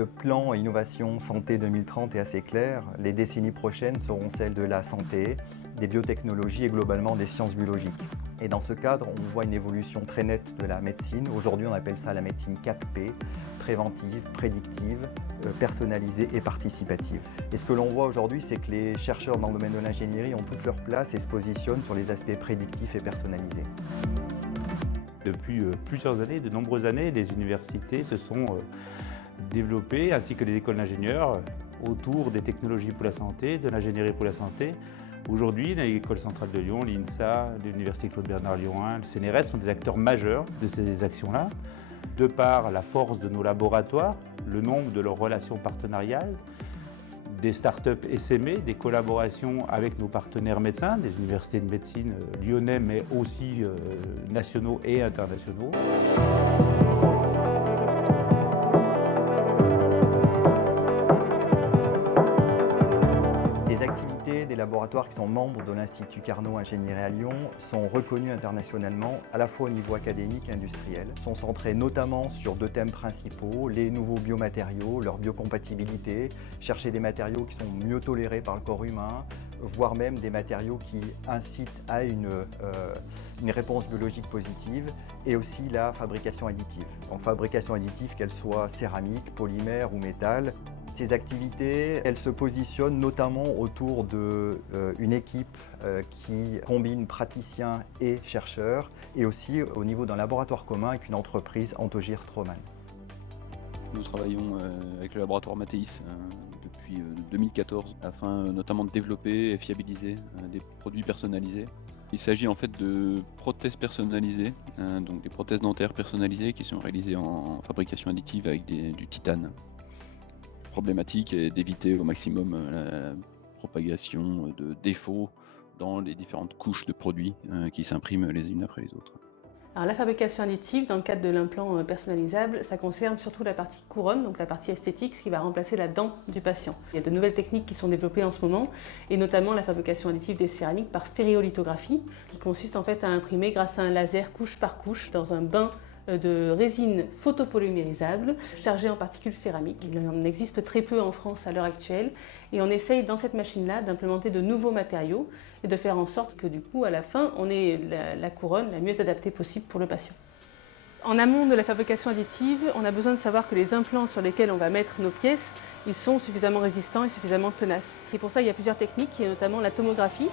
Le plan Innovation Santé 2030 est assez clair. Les décennies prochaines seront celles de la santé, des biotechnologies et globalement des sciences biologiques. Et dans ce cadre, on voit une évolution très nette de la médecine. Aujourd'hui, on appelle ça la médecine 4P, préventive, prédictive, personnalisée et participative. Et ce que l'on voit aujourd'hui, c'est que les chercheurs dans le domaine de l'ingénierie ont toute leur place et se positionnent sur les aspects prédictifs et personnalisés. Depuis plusieurs années, de nombreuses années, les universités se sont développées, ainsi que les écoles d'ingénieurs, autour des technologies pour la santé, de l'ingénierie pour la santé. Aujourd'hui, l'École centrale de Lyon, l'INSA, l'Université Claude Bernard Lyon 1, le CNRS sont des acteurs majeurs de ces actions-là. De par la force de nos laboratoires, le nombre de leurs relations partenariales, des startups essaimées, des collaborations avec nos partenaires médecins, des universités de médecine lyonnais, mais aussi nationaux et internationaux. Les activités des laboratoires qui sont membres de l'Institut Carnot Ingénierie à Lyon sont reconnues internationalement, à la fois au niveau académique et industriel. Sont centrées notamment sur deux thèmes principaux, les nouveaux biomatériaux, leur biocompatibilité, chercher des matériaux qui sont mieux tolérés par le corps humain, voire même des matériaux qui incitent à une réponse biologique positive, et aussi la fabrication additive. Donc fabrication additive, qu'elle soit céramique, polymère ou métal. Ces activités, elles se positionnent notamment autour d'une équipe qui combine praticiens et chercheurs, et aussi au niveau d'un laboratoire commun avec une entreprise, Antogir Stroman. Nous travaillons avec le laboratoire Mathéis depuis 2014 afin notamment de développer et fiabiliser des produits personnalisés. Il s'agit en fait de prothèses personnalisées, donc des prothèses dentaires personnalisées qui sont réalisées en fabrication additive avec du titane. Problématique est d'éviter au maximum la propagation de défauts dans les différentes couches de produits qui s'impriment les unes après les autres. Alors, la fabrication additive, dans le cadre de l'implant personnalisable, ça concerne surtout la partie couronne, donc la partie esthétique, ce qui va remplacer la dent du patient. Il y a de nouvelles techniques qui sont développées en ce moment, et notamment la fabrication additive des céramiques par stéréolithographie, qui consiste en fait à imprimer grâce à un laser couche par couche dans un bain de résine photopolymérisable chargée en particules céramiques. Il en existe très peu en France à l'heure actuelle et on essaye dans cette machine-là d'implémenter de nouveaux matériaux et de faire en sorte que du coup à la fin on ait la couronne la mieux adaptée possible pour le patient. En amont de la fabrication additive, on a besoin de savoir que les implants sur lesquels on va mettre nos pièces, ils sont suffisamment résistants et suffisamment tenaces. Et pour ça il y a plusieurs techniques, et notamment la tomographie.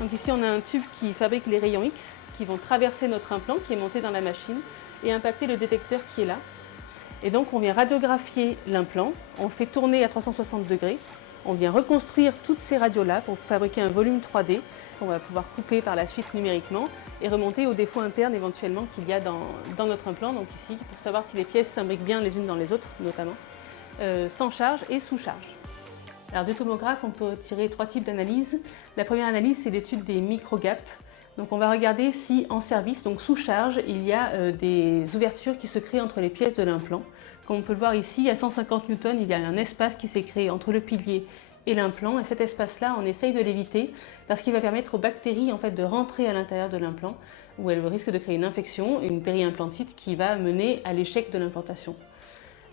Donc ici on a un tube qui fabrique les rayons X qui vont traverser notre implant qui est monté dans la machine et impacter le détecteur qui est là. Et donc on vient radiographier l'implant, on le fait tourner à 360 degrés, on vient reconstruire toutes ces radios-là pour fabriquer un volume 3D qu'on va pouvoir couper par la suite numériquement et remonter aux défauts internes éventuellement qu'il y a dans notre implant, donc ici pour savoir si les pièces s'imbriquent bien les unes dans les autres notamment, sans charge et sous charge. Alors du tomographe, on peut tirer trois types d'analyses. La première analyse, c'est l'étude des microgaps. Donc on va regarder si en service, donc sous charge, il y a des ouvertures qui se créent entre les pièces de l'implant. Comme on peut le voir ici, à 150 newtons, il y a un espace qui s'est créé entre le pilier et l'implant. Et cet espace-là, on essaye de l'éviter parce qu'il va permettre aux bactéries en fait, de rentrer à l'intérieur de l'implant où elles risquent de créer une infection, une périimplantite qui va mener à l'échec de l'implantation.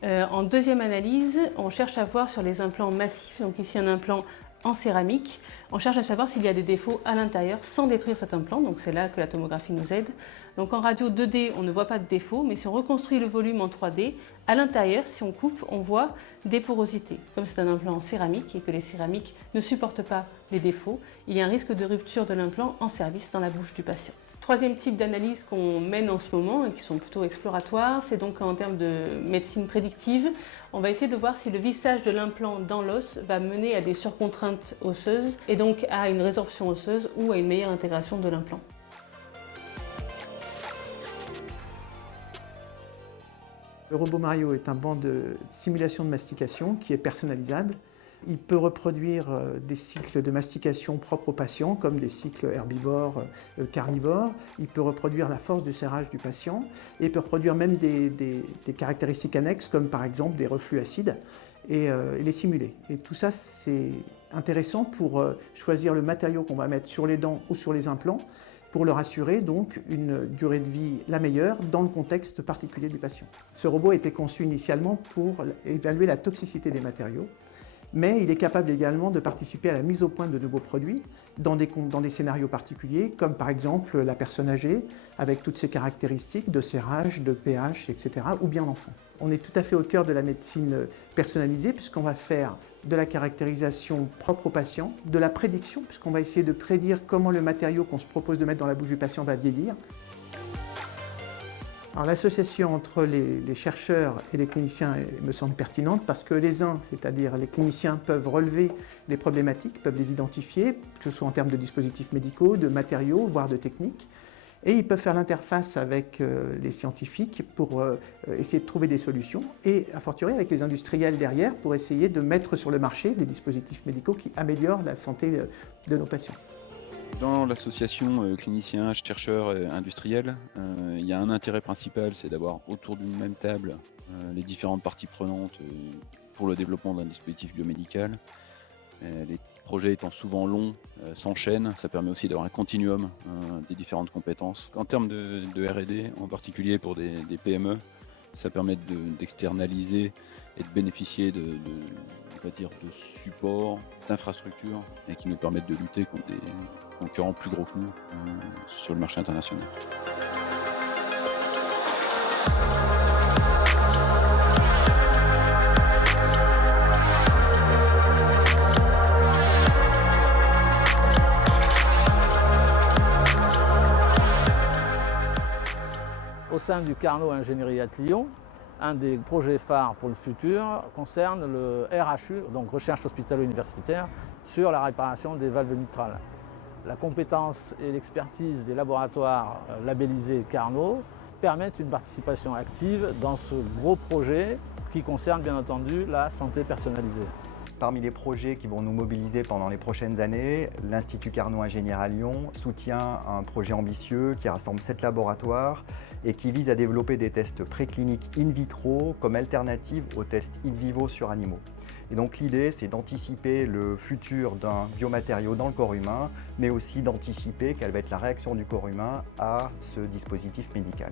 En deuxième analyse, on cherche à voir sur les implants massifs, donc ici un implant en céramique, on cherche à savoir s'il y a des défauts à l'intérieur sans détruire cet implant, donc c'est là que la tomographie nous aide. Donc en radio 2D, on ne voit pas de défauts, mais si on reconstruit le volume en 3D, à l'intérieur, si on coupe, on voit des porosités. Comme c'est un implant en céramique et que les céramiques ne supportent pas les défauts, il y a un risque de rupture de l'implant en service dans la bouche du patient. Troisième type d'analyse qu'on mène en ce moment et qui sont plutôt exploratoires, c'est donc en termes de médecine prédictive. On va essayer de voir si le vissage de l'implant dans l'os va mener à des surcontraintes osseuses et donc à une résorption osseuse ou à une meilleure intégration de l'implant. Le robot Mario est un banc de simulation de mastication qui est personnalisable. Il peut reproduire des cycles de mastication propres aux patients, comme des cycles herbivores, carnivores. Il peut reproduire la force de serrage du patient et il peut reproduire même des caractéristiques annexes, comme par exemple des reflux acides, et les simuler. Et tout ça, c'est intéressant pour choisir le matériau qu'on va mettre sur les dents ou sur les implants pour leur assurer donc une durée de vie la meilleure dans le contexte particulier du patient. Ce robot a été conçu initialement pour évaluer la toxicité des matériaux, mais il est capable également de participer à la mise au point de nouveaux produits dans des scénarios particuliers, comme par exemple la personne âgée, avec toutes ses caractéristiques de serrage, de pH, etc., ou bien l'enfant. On est tout à fait au cœur de la médecine personnalisée, puisqu'on va faire de la caractérisation propre au patient, de la prédiction, puisqu'on va essayer de prédire comment le matériau qu'on se propose de mettre dans la bouche du patient va vieillir. L'association entre les chercheurs et les cliniciens me semble pertinente parce que les uns, c'est-à-dire les cliniciens, peuvent relever des problématiques, peuvent les identifier, que ce soit en termes de dispositifs médicaux, de matériaux, voire de techniques. Et ils peuvent faire l'interface avec les scientifiques pour essayer de trouver des solutions et, a fortiori, avec les industriels derrière pour essayer de mettre sur le marché des dispositifs médicaux qui améliorent la santé de nos patients. Dans l'association cliniciens, chercheurs et industriels, il y a un intérêt principal, c'est d'avoir autour d'une même table les différentes parties prenantes pour le développement d'un dispositif biomédical. Les projets étant souvent longs, s'enchaînent, ça permet aussi d'avoir un continuum des différentes compétences. En termes de R&D, en particulier pour des PME, ça permet d'externaliser et de bénéficier de support, d'infrastructures, et qui nous permettent de lutter contre des concurrents plus gros que nous sur le marché international. Au sein du Carnot Ingénierie à Lyon, un des projets phares pour le futur concerne le RHU, donc recherche hospitalo-universitaire, sur la réparation des valves mitrales. La compétence et l'expertise des laboratoires labellisés Carnot permettent une participation active dans ce gros projet qui concerne bien entendu la santé personnalisée. Parmi les projets qui vont nous mobiliser pendant les prochaines années, l'Institut Carnot Ingénierie à Lyon soutient un projet ambitieux qui rassemble 7 laboratoires et qui vise à développer des tests précliniques in vitro comme alternative aux tests in vivo sur animaux. Et donc l'idée, c'est d'anticiper le futur d'un biomatériau dans le corps humain, mais aussi d'anticiper quelle va être la réaction du corps humain à ce dispositif médical.